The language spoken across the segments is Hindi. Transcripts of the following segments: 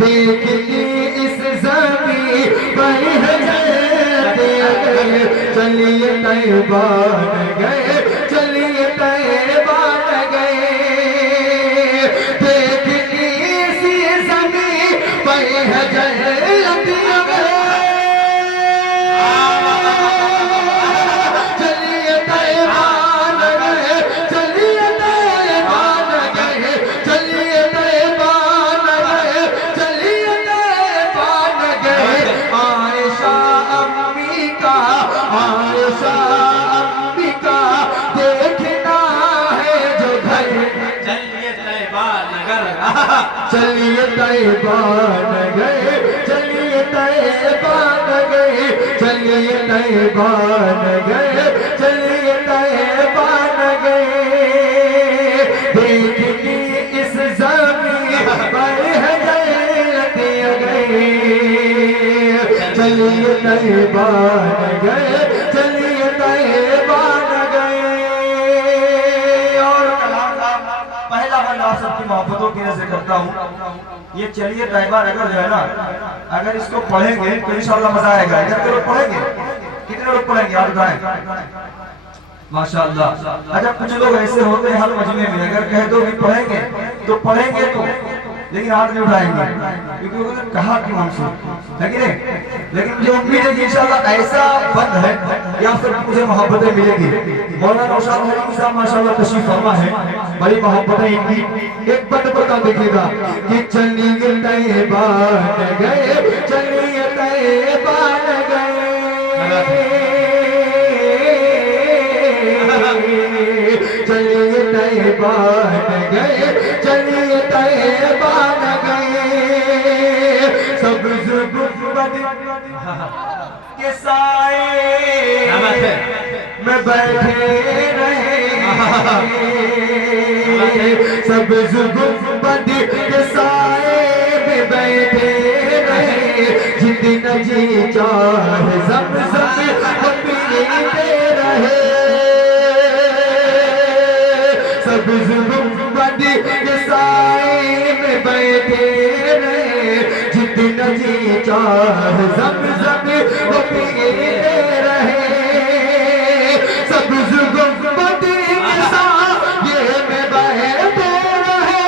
देखिए इस ज़मीं पर है जन्नत गए, चलिए तैयबा गए, चलिए तैयबा गए। देखिए इस ज़मीं पर है जन्नत गए, चलिए तैयबा गए, चलिए तैयबा गए, चलिए तैयबा गए, चलिए तैयबा गए। आयशा अम्मी का, आयशा अम्मी का देखना है जो घर, चलिए तैयबा नगर। चलिए तैयबा गए, चलिए तैयबा गए, चलिए तैयबा गए, चलिए तैयबा गए। देखिए इस ज़मीं पर है जन्नत गए, चलिए तैयबा गए, चलिए तैयबा गए। और कलाम साहब, पहला बंद आप सबकी मोहब्बतों की नजर करता हूँ। ये चलिए तैयबा नगर जो है ना, अगर इसको पढ़ेंगे तो इंशाअल्लाह मजा आएगा। इधर के लोग पढ़ेंगे, कितने लोग पढ़ेंगे आप बताएं? माशाअल्लाह। अच्छा, कुछ लोग ऐसे होते हैं हर मजमे में, अगर कह दो कि पढ़ेंगे तो पढ़ेंगे तो, लेकिन हाथ नहीं उठाएंगे क्योंकि उन्होंने कहा कि हमसे, लेकिन लेकिन मुझे उम्मीद है कि इंशाअल्लाह ऐसा बंद है कि आप सबको मुझे मोहब्बतें मिलेगी। मौलाना नौशाद हलीम साहब माशाअल्लाह तशरीफ फरमा है, बड़ी मोहब्बतें इनकी। एक बंद पर काम देखिएगा कि चलिए तैयबा गए, चलिए तैयबा गए, चलिए तैयबा गए, चलिए तैयबा गए। सब्ज़ गुंबद के साए में बैठे रहे, सब्ज़ गुंबद के साए में बैठे रहे, जितना जी चाहे ज़म-ज़म को पीते रहे। सब्ज़ गुंबद के साए में बैठे रहे, जितना जी चाहे ज़म-ज़म को पीते रहे। सब्ज़ गुंबद के साए में बैठे रहे,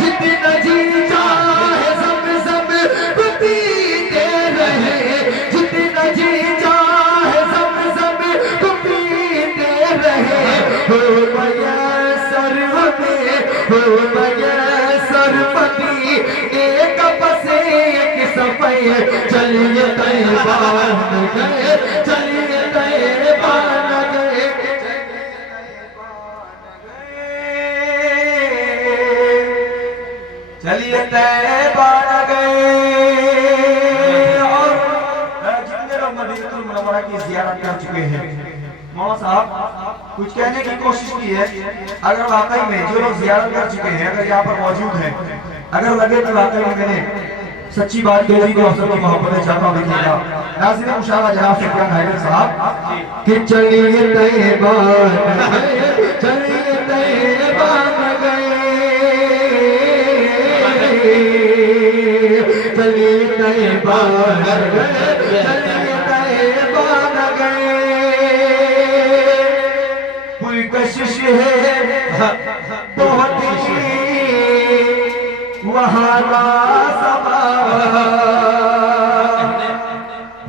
जितना जी चाहे ज़म-ज़म को पीते रहे, जितना जी चाहे ज़म-ज़म को पीते रहे। हो मयसर हमें, हो मयसर पति एक बसे एक सफ़े, चलिए तैयबा गए, चलिए तैयबा गए, चलिए तैयबा गए। और जितने लोग मदीनतुल मुनव्वरा की ज़ियारत कर चुके हैं, मौलाना साहब कुछ कहने की कोशिश की है। अगर वाकई में जो लोग ज़ियारत कर चुके हैं, अगर यहाँ पर मौजूद हैं, अगर लगे कि वाकई में मैंने सच्ची बात कह दी तो आप सबकी मोहब्बतें चाहता हूँ। देखिएगा नाज़रीन मुशारा जनाब सुफियान हैदर साहब कि चलिए तैयबा गए, चलिए तैयबा गए, चलिए तैयबा गए, चलिए तैयबा गए। कोई कशिश है बहुत वहाँ का समा,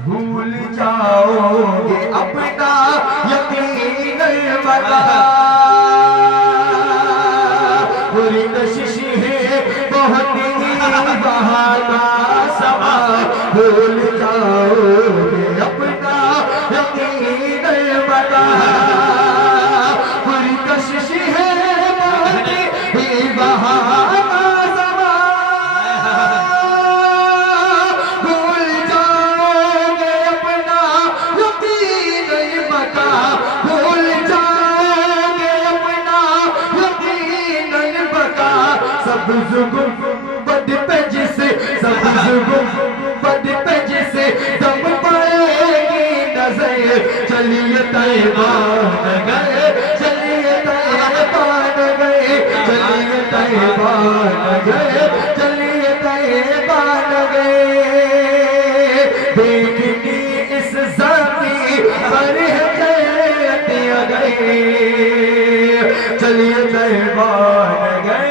भूल जाओगे अपना यकीन बता। पूरी कशिश है बहुत वहाँ का समा, भूल जाओगे अपना यकीन बता। पूरी कशिश है बहुत वहाँ सब्ज़ गुंबद पे जिसे, सब्ज़ गुंबद पे जिसे दम पड़ेगी नज़र, चलिए तैयबा गए, चलिए तैयबा गए, चलिए तैयबा नगर चलिए तैयबा नगर देखनी इस ज़मीं पर है जन्नत गए चलिए तैयबा नगर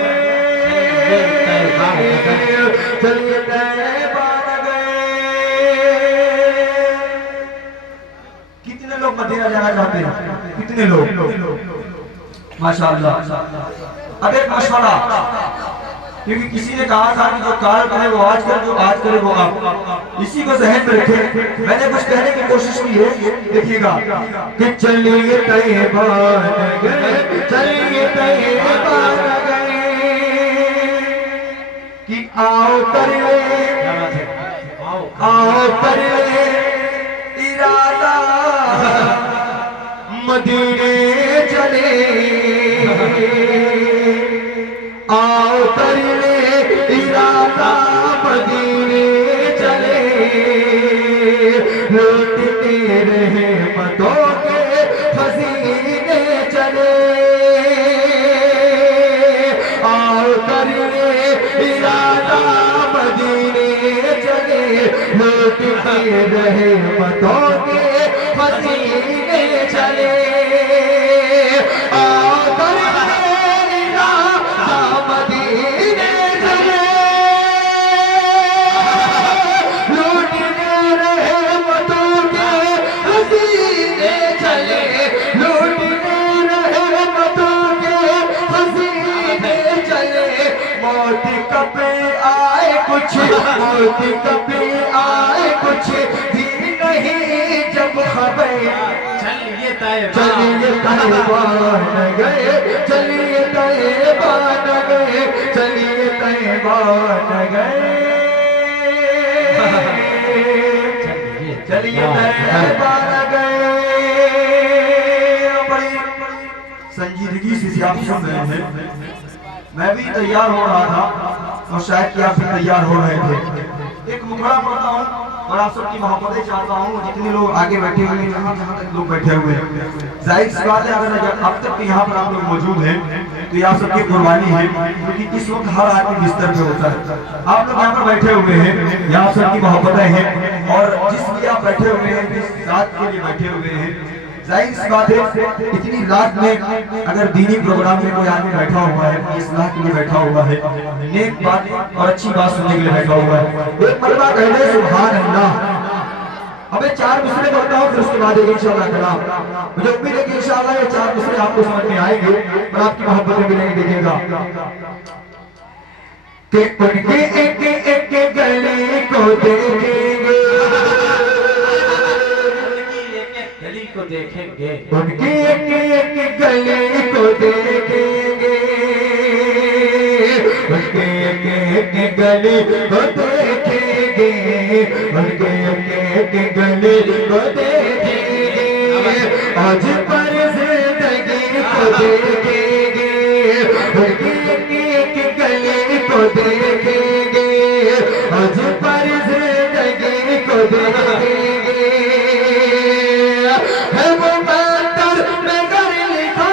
चलिए तैयबा नगर। कितने लोग मदीना जाना चाहते हैं? कितने लोग? माशाअल्लाह। अब एक मशवरा, क्योंकि किसी ने कहा था कि जो काल करे वो आज करे, जो आज करे वो आप, इसी को जहन में रखें। मैंने कुछ कहने की कोशिश की है, देखिएगा कि चलिए तैयबा नगर चलिए तैयबा नगर कि आओ कर ले आओ कर ले इरादा मदीने चले आओ कर ले इरादा मदीने चले लौटते रहे मदों के खजीने चले आओ कर ले इरादा मदीने चले लौटते रहे मदों के खजीने चले आओ कर ले इरादा मदीने चले लूटने रहे मदों के खजीने चले लूटने रहे मदों के खजीने चले मौत कब आए कुछ मौत कब आए कुछ भी नहीं जब खबर चलिए तैयबा चलिए तैयबा नगर चलिए तैयबा नगर चलिए तैयबा नगर चलिए तैयबा नगर। बड़ी संजीदगी से आप सुन रहे हैं, मैं भी तैयार हो रहा था और शायद कि आप भी तैयार हो रहे थे। एक मुखड़ा पढ़ता हूँ और आप सबकी मोहब्बतें चाहता हूँ। जितने लोग आगे बैठे हुए हैं, जहाँ तक लोग बैठे हुए हैं, जाहिर सी बात है अगर अब तक यहाँ पर आप लोग मौजूद हैं तो ये आप सबकी कुर्बानी है, क्योंकि इस वक्त हर आदमी बिस्तर पे होता है। आप लोग यहाँ पर बैठे हुए हैं, यहाँ आप सबकी मोहब्बतें हैं और जिस लिए आप बैठे हुए हैं, जिस रात के लिए बैठे हुए हैं, जाहिर सी बात है इतनी रात में अगर दीनी प्रोग्राम में कोई आदमी बैठा हुआ है, इस्लाह के लिए बैठा हुआ है, नेक बात और अच्छी बात सुनने के लिए बैठा हुआ है, एक मरतबा कह दे सुभान अल्लाह। अबे 4 मिसरे बोलता हूँ, फिर उसके बाद एक इंशाअल्लाह कलाम। मुझे उम्मीद है कि इंशाअल्लाह ये 4 मिसरे आपको समझ में आएंगे और आपकी मोहब्बतें मिलेंगी। देखिएगा कि उनके एक एक गले को देखेंगे गली को देखेंगे उनके एक गले को देखेंगे उनके एक गले को देखेंगे उनके एक गले को देखेंगे आज पर जिंदगी को देखेंगे उनके एक गले को देखेंगे आज पर जिंदगी को देखेंगे है वो मंतर में कर लिखा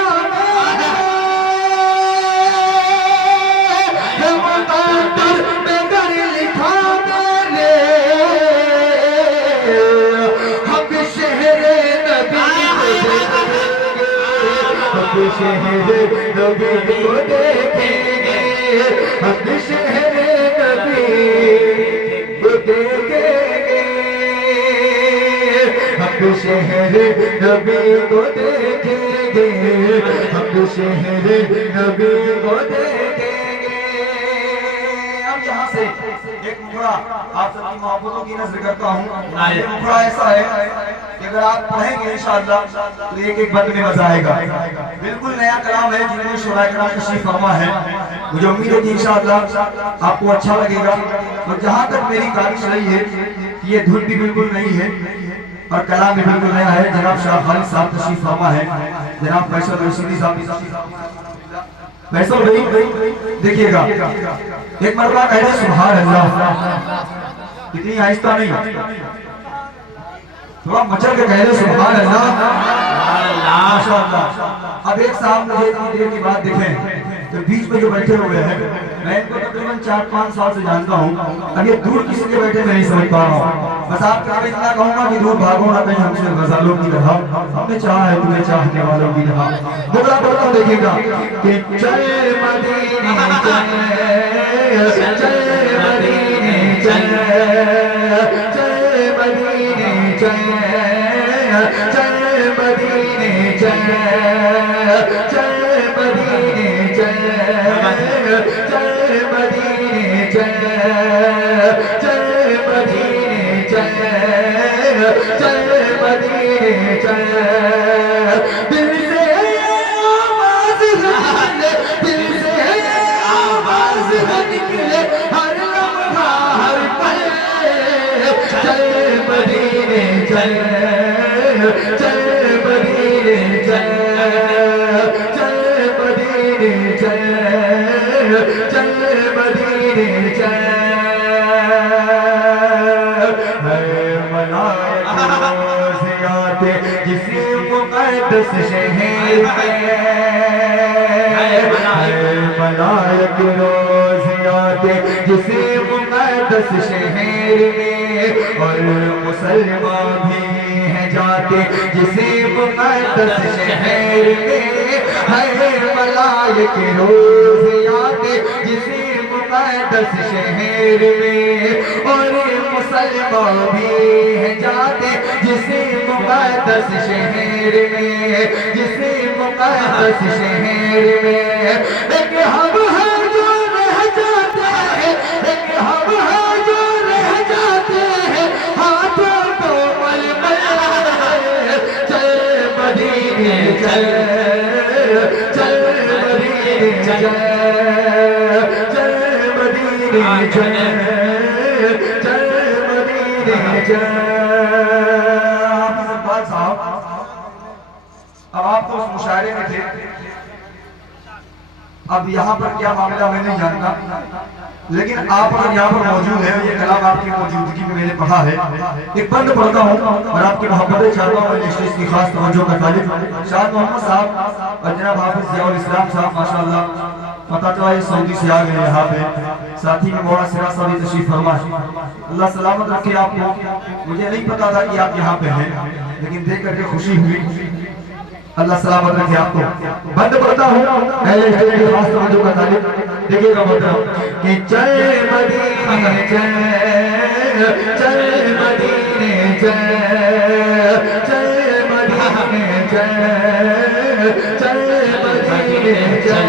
है वो मंतर में कर लिखा मैंने हम शहरे नबी हम शहरे नबी को देखेंगे हम शहरे नबी को देखेंगे हम शहर नबी को देखेंगे हम शहर नबी को देखेंगे। अब यहाँ से एक मुखड़ा आप सबकी मोहब्बतों की नजर करता हूँ। ये मुखड़ा ऐसा है कि अगर आप पढ़ेंगे इंशाअल्लाह तो एक एक बंद में मजा आएगा। बिल्कुल नया कलाम है जिनमें शुराए कराम तशरीफ फरमा है। मुझे उम्मीद है कि इंशाअल्लाह आपको अच्छा लगेगा। और जहाँ तक मेरी ख्वाहिश रही है कि ये धुन भी बिल्कुल नई है और कलाम भी बिल्कुल नया है। जनाब शाह खालिद साहब तशरीफ फरमा है, जनाब फैसल रशीदी साहब फैसल भाई देखिएगा एक मरतबा कह दे सुभान अल्लाह। इतनी आहिस्ता नहीं, थोड़ा मचल के कह दे सुभान अल्लाह। माशाअल्लाह। अब एक साहब मुझे इतनी देर के बाद दिखे जो बीच में जो बैठे हुए हैं, मैं इनको तकरीबन 4-5 साल से जानता हूँ। अब ये दूर किस लिए बैठे मैं नहीं समझ पा रहा हूँ। बस आपको मैं इतना कहूँगा कि दूर भागो ना कहीं हमसे गजालों की तरह, हमने चाहा है तुम्हें चाहने वालों की तरह। दोबारा बोलता हूँ देखिएगा कि चल मदीने चल, चल मदीने चल, चल मदीने चल, चल मदीने चल, चल मदीने चल, चल मदीने चल, चल मदीने चल, चल मदीने चल। दिल से आवाज निकले, दिल से आवाज निकले हर लम्हा हर पल, चल मदीने चल, चल मदीने चल, चल मदीने चल, चल मदीने चल। है मलाइक रोज़ आते किसी मुक़द्दस शहर में, है मलाइक रोज़ आते किसी मुक़द्दस शहर में, और मुसलमान भी हैं जाते जिसे मुक़द्दस शहर में, है मलाइक रोज़ आते जिसे मुक़द्दस शहर में, और मुसलमान भी हैं जाते जिसे मुक़द्दस शहर में, जिसे मुक़द्दस शहर में। एक हम है जो रह जाते हैं, एक हम है जो रह जाते हैं हाथों को मलमल, चल मदीने चल, चल मदीने चल, चल मदीने चल, चल मदीने चल। इकबाल साहब, अब आप तो उस मुशायरे में थे, अब यहाँ पर क्या मामला मैं नहीं जानता, लेकिन आप अगर यहाँ पर मौजूद है, ये कलाम आपकी मौजूदगी में मैंने पढ़ा है, एक बंद पढ़ता हूँ और आपकी मोहब्बतें चाहता हूँ। इस चीज की खास तवज्जो का तालिब शाद मोहम्मद साहब और जनाब हाफिज ज़ियाउल इस्लाम साहब, माशाअल्लाह पता चला ये सऊदी से आ गए यहाँ पे, साथी में मौला सिरा साहब तशरीफ फरमा, अल्लाह सलामत रखे आपको। मुझे नहीं पता था कि आप यहाँ पे हैं, लेकिन देख करके खुशी हुई, अल्लाह सलामत रखे आपको। बंद पढ़ता हूँ खास तवज्जो का तालिब, देखिएगा बोलता हूँ कि चल मदीने चल, चल मदीने चल, चल मदीने चल, चल मदीने चल।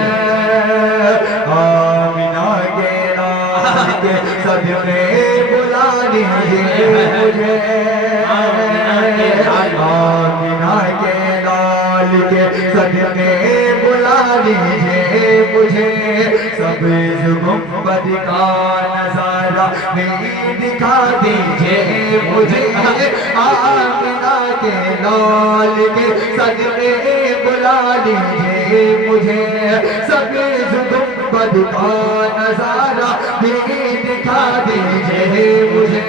आमिना के लाल के सदके बुला लीजिए मुझे, आमिना के लाल के सदके बुला लीजिए मुझे, सब्ज़ गुंबद का नज़ारा भी दिखा दीजिए मुझे, आमिना के लाल के सदके बुला लीजिए मुझे, सब्ज़ गुंबद का नज़ारा भी दिखा दीजिए मुझे,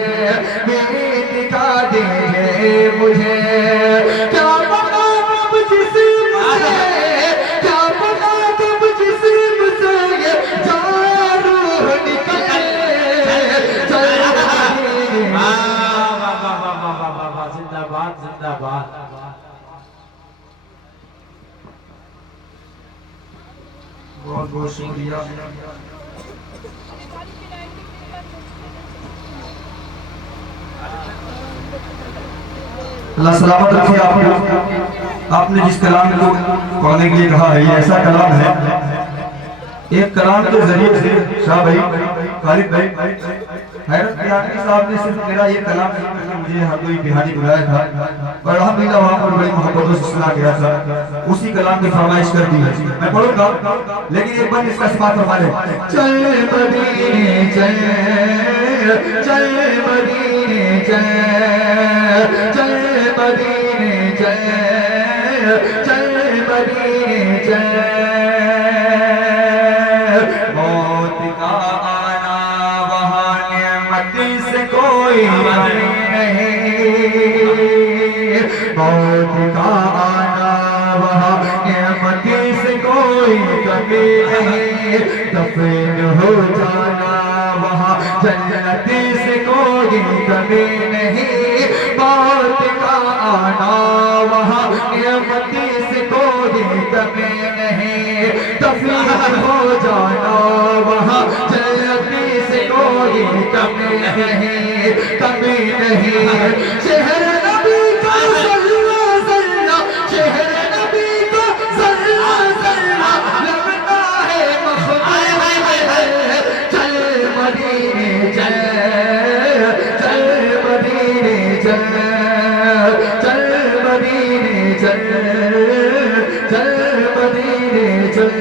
भी दिखा दीजिए मुझे। क्या पता कब जिस्म से, क्या पता कब जिस्म से ये जान रूह निकले, चल जिंदाबाद जिंदाबाद। बहुत बहुत शुक्रिया। अल्लाह सलामत रखे आपको। आपने जिस कलाम को पढ़ने के लिए कहा है, ये ऐसा कलाम है, एक कलाम के जरिए से शाह भाई खालिद भाई हैरत बिहानी साहब ने सिर्फ मेरा ये कलाम सुन करके मुझे हरदोई बिहानी बुलाया था, और अल्हम्दुलिल्लाह वहाँ पर बड़ी मोहब्बतों से सुना गया था, उसी कलाम की फरमाइश कर दी है। मैं पढ़ूंगा, लेकिन एक बार इसका समाप्त फरमा ले। चल मदीने चल, चल मदीने चल, चल मदीने चल, चल मदीने चल। मौत का आना वहाँ नेमत से कोई नहीं, मौत का आना वहाँ नेमत से कोई कमी नहीं। बेचैन हो जाना, वहाँ जन्नती से कोई कमी नहीं, मौत का आना वहाँ नियमती से कोई कमी नहीं, दफीन हो जाना वहाँ जन्नती से कोई कमी नहीं, कमी नहीं। शहर नबी का सल्ला सल्ला, शहर नबी का सल्ला सल्ला, लगता है चल मदीने चल, चल मदीने चल, चल मदीने चल, चल मदीने चल।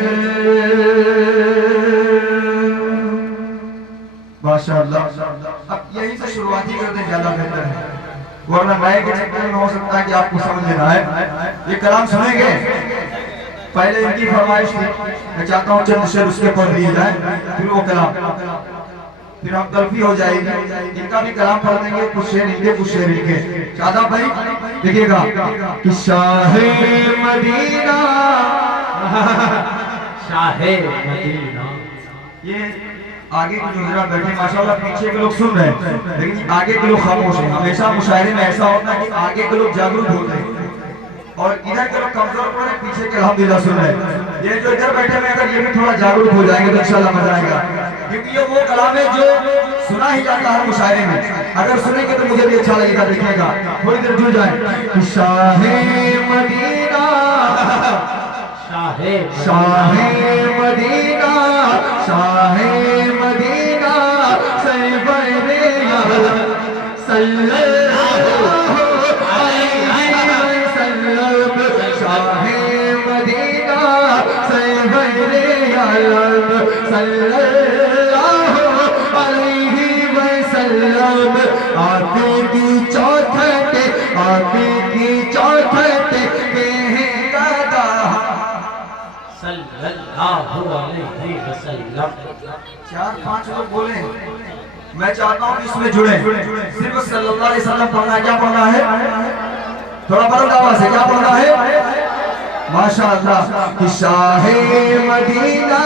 माशाअल्लाह। अब यही से शुरुआती करते ज्यादा बेहतर है, वरना नए के चक्कर में हो सकता है कि आपको समझ लेना है। ये कलाम सुनेंगे, पहले इनकी फरमाइश थी, मैं चाहता हूँ चंद शेर उसके पढ़ लिए जाए, फिर वो कलाम, फिर हम तलफी हो जाएगी। इनका भी कलाम पढ़ देंगे, कुछ शेर इनके कुछ शेर इनके। शादाब भाई देखिएगा कि शाहे मदीना, शाहे मदीना, ये आगे के जो हजरात बैठे माशाल्लाह, पीछे के लोग सुन रहे हैं लेकिन आगे के लोग खामोश हैं। हमेशा मुशायरे में ऐसा होता है कि आगे के लोग जागरूक होते हैं और इधर के लोग कमजोर पड़ रहे, पीछे के अल्हम्दुलिल्लाह सुन रहे हैं। ये जो इधर बैठे हैं अगर ये भी थोड़ा जागरूक हो जाएंगे तो इंशाल्लाह मजा आएगा, क्योंकि ये वो कलाम है जो सुना ही जाता है मुशायरे में। अगर सुनेंगे तो मुझे भी अच्छा लगेगा। देखिएगा थोड़ी देर जुड़ जाए। Shah Medina, Shah Shah Medina, Shah Medina, Sarware सल्लल्लाहु अलैहि वसल्लम, शाहे मदीना, सरवरे सल्लल्लाहु अलैहि वसल्लम, आके की चौखट, आके की चौखट के सल्लल्लाहु अलैहि वसल्लम। 4-5 लोग बोले, मैं चाहता हूँ इसमें जुड़े। सिर्फ सल्लल्लाहु अलैहि वसल्लम पढ़ना, क्या पढ़ना है? थोड़ा बुलंद आवाज से क्या पढ़ना है? माशाअल्लाह। कि शाहे मदीना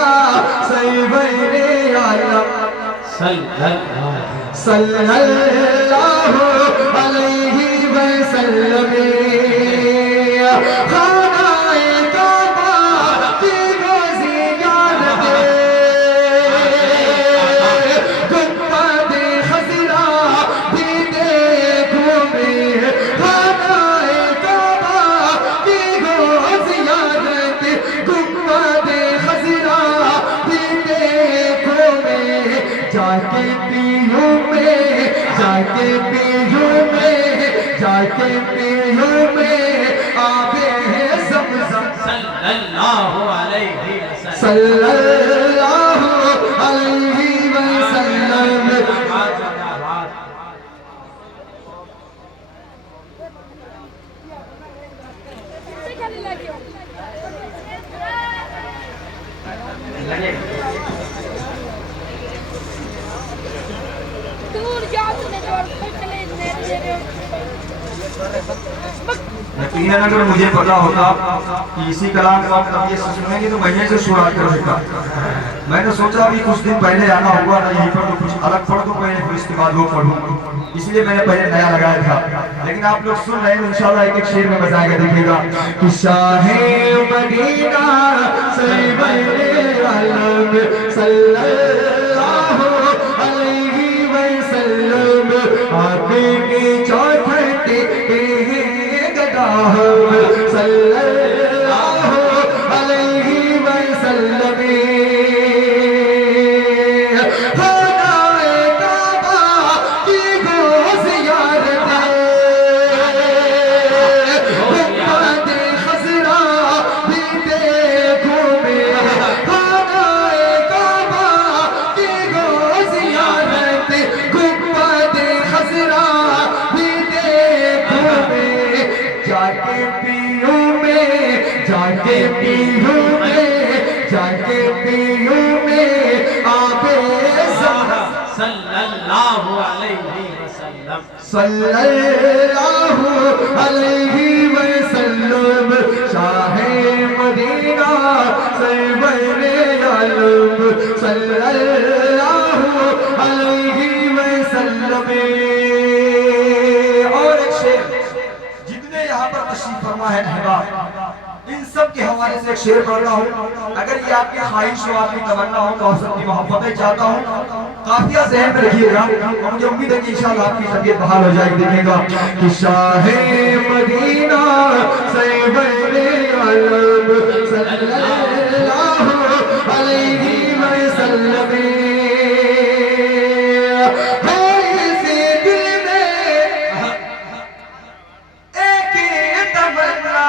सरवरे आलम, सल्लल्लाहु अलैहि वसल्लम, खानाए काबा की रोज़ियात दे, गुंबद खज़रा भी देखूं मैं, खानाए काबा की रोज़ियात दे, गुंबद खज़रा भी देखूं मैं, जाके पीयूं मैं, जाके पीयूं मैं, जाके पीयूं मैं आबे ज़मज़म, सल्लल्लाहु अलैहि वसल्लम, सल्लल्लाहु अलैहि वसल्लम। दूर जाओ तुमने जोर पर चले यकीनन अगर मुझे पता होता कि इसी कलाम को आप कभी से सुनेंगे तो महीने से शुरुआत कर देता। मैंने सोचा अभी कुछ दिन पहले आना हुआ था यहीं पर, तो कुछ अलग पढ़ दूं पहले, फिर इसके बाद वो पढ़ूं, इसलिए मैंने पहले नया लगाया था। लेकिन आप लोग सुन रहे हैं तो इंशाल्लाह एक एक शेर में मजा आएगा। देखिएगा कि शाहे मदीना सरवरे आलम, सल्लल्लाहु अलैहि वसल्लम, आके की चौखट पे गदा, सल्लल्लाहु अलैहि वसल्लम, खानाए काबा की रोज़ियात दे, गुंबद खज़रा भी देखूं मैं, खानाए काबा की रोज़ियात दे, गुंबद खज़रा भी देखूं मैं, जाके पीयूं मैं, जाके पीयूं मैं, जाके पीयूं मैं आबे ज़मज़म, सल्लल्लाहु अलैहि वसल्लम, सल्लल्लाहु अलैहि वसल्लम, शाहे मदीना सरवरे आलम सल्लल्लाहु अलैहि वसल्लम। और एक शेर, जितने यहाँ पर तशरीफ फरमा है अहबाब, इन सब के हवाले से एक शेर पढ़ रहा हूँ। अगर ये आपकी ख्वाहिश हो, आपकी तमन्ना हो, तो सबकी मोहब्बतें चाहता हूँ, काफिया ज़हन में रखिएगा और मुझे उम्मीद है कि इंशाअल्लाह आपकी तबीयत बहाल हो जाएगी। देखिएगा कि शाहे मदीना सैयदे आलम सल्लल्लाहु अलैहि वसल्लम है इसी दिल में एक ही तमन्ना,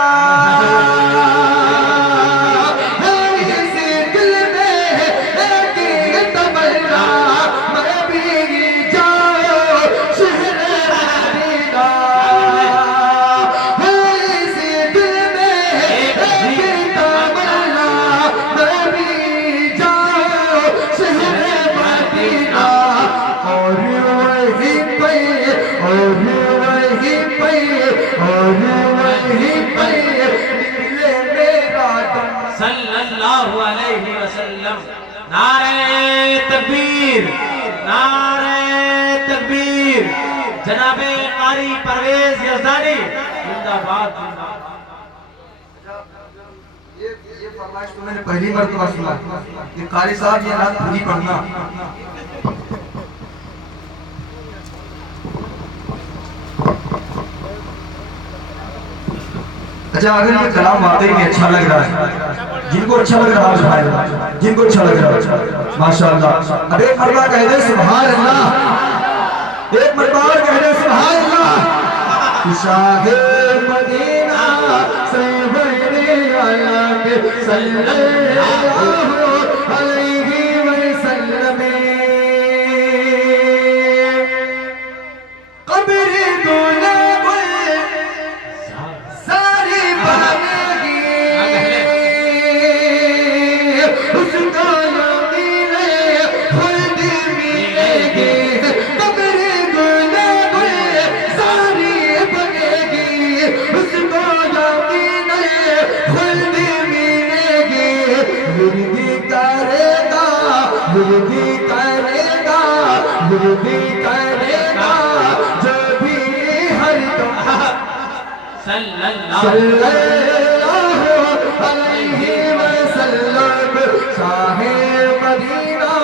सल्लल्लाहु अलैहि वसल्लम। नारे तकबीर, नारे तकबीर। जनाबे कारी परवेज यज़दानी जिंदाबाद। ये फरमाइश तो मैंने पहली मर्तबा सुना कि कारी साहब ये नात पूरी पढ़ना। अच्छा, अगर ये कलाम वाकई में अच्छा लग रहा है, जिनको अच्छा लग रहा है भाई, जिनको अच्छा लग रहा है माशाअल्लाह, अब एक मरतबा कह दे सुभान अल्लाह, एक मरतबा कह दे सुभान अल्लाह। शाहे मदीना सैयदे आलम सल्लल्लाहु अलैहि वसल्लम कब्र गुनाह सारी बनेगी, उसका यकीन खुद मिलेगी। कब्र गुनाह सारी बनेगी, उसको यकीन खुद मिलेगी। विरदी करेगा, विरदी करेगा, विरदी करेगा जो भी हर सल्लल्लाहु अलैहि वसल्लम। शाहे मदीना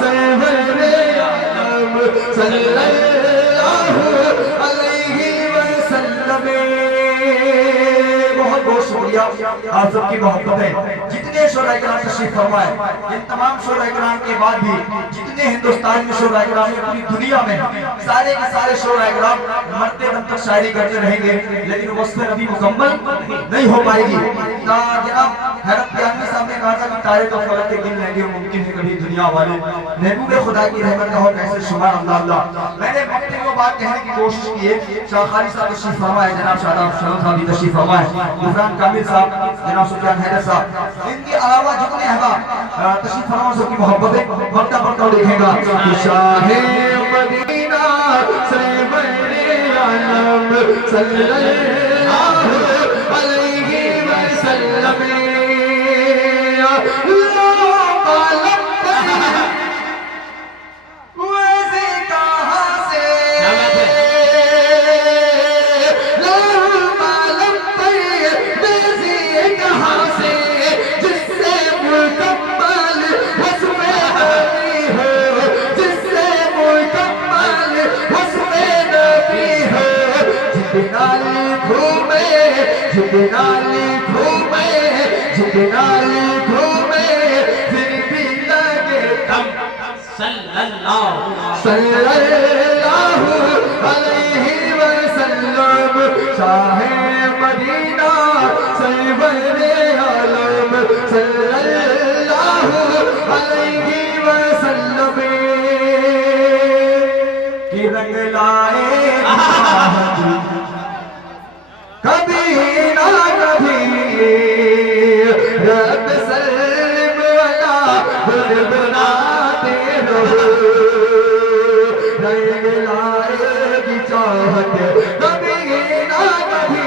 सैयदे आलम सल्लल्लाहु अलैहि वसल्लम। बहुत बहुत शुक्रिया आप सबकी मोहब्बतें। जितने शोराए किराम तशरीफ फरमाए, इन तमाम शोराए किराम के बाद भी जितने हिंदुस्तान में शोराए किराम है, पूरी दुनिया में सारे के सारे शोराए किराम मरते दम तक शायरी करते रहेंगे, लेकिन वस्फ़ नबी मुकम्मल नहीं हो पाएगी। जनाब हैरत प्यानी साहब ने कहा था कि तारे तो फलक के गिन लेंगे, मुमकिन है कभी दुनिया वाले महबूब खुदा की रहमत का हो कैसे शुमार अल्लाह। मैंने वक्त को बात कहने की कोशिश की है। शाह खालिद साहब तशरीफ फरमाए, जनाब शादाब शरम साहब भी तशरीफ फरमाए, गुफरान कामिल साहब, जनाब सुफियान हैदर साहब, इनके अलावा जितने अहबाब तशरीफ फरमा सबकी मोहब्बतें बढ़ता बढ़ता देखेगा। शाहे मदीना सैयदे आलम सल्लल्लाहु अलैहि वसल्लम। वैसे कहां से कहां से जिससे मुकम्मल वस्फ़े नबी हो, जिससे मुकम्मल वस्फ़े नबी हो। जितनाल घूमे, जितनाल घूमे, जितनाल घूमे, फिर भी लगे कम। सल्लल्लाहु अलैहि वसल्लम। शाहे मदीना सैयदे आलम सल्लल्लाहु अलैहि वसल्लम की रंग लाए कभी ना कभी रब सल्लम वाला बुलबुलाते रहो। रंग लाएगी चाहत कभी ना कभी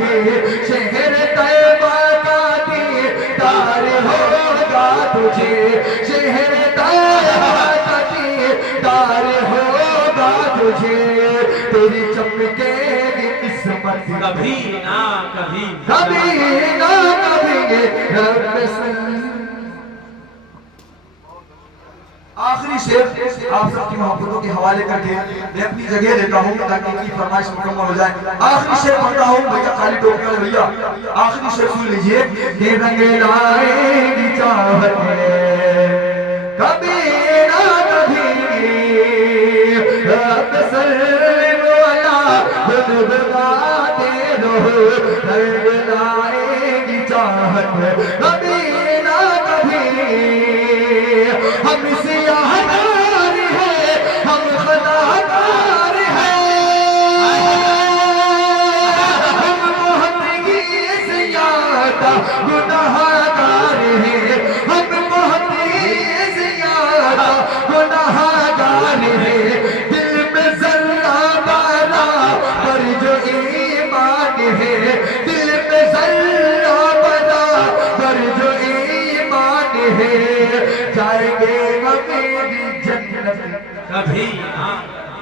कभी शहर तैयबा का दीदार होगा तुझे, शहर तैयबा का दीदार होगा तुझे, तेरी चमकेगी किस्मत कभी ना कभी, कभी ना कभी रब से। आखिरी शेर आप सबकी मोहब्बतों के हवाले करके मैं अपनी जगह लेता हूँ ताकि इनकी फरमाइश मुकम्मल हो जाए। आखिरी शेर पढ़ता हूँ भैया, खाली टोपी वाले भैया, आखिरी शेर सुन लीजिए। ये रंग लाएगी चाहत कभी ना कभी, रब सल्लल्लाहु अलैहि गुनगुनाते रहो, रंग लाएगी चाहत कभी ना कभी, हम सियाहदार हैं, हम खताकार हैं, हम बहुत ही ज़्यादा गुनाहगार हैं, हम बहुत ही ज़्यादा गुनाहगार हैं, दिल में ज़र्रा बराबर जो ईमान है, दिल में ज़र्रा बराबर जो ईमान है, जाएंगे हमें भी जन्नत कभी ना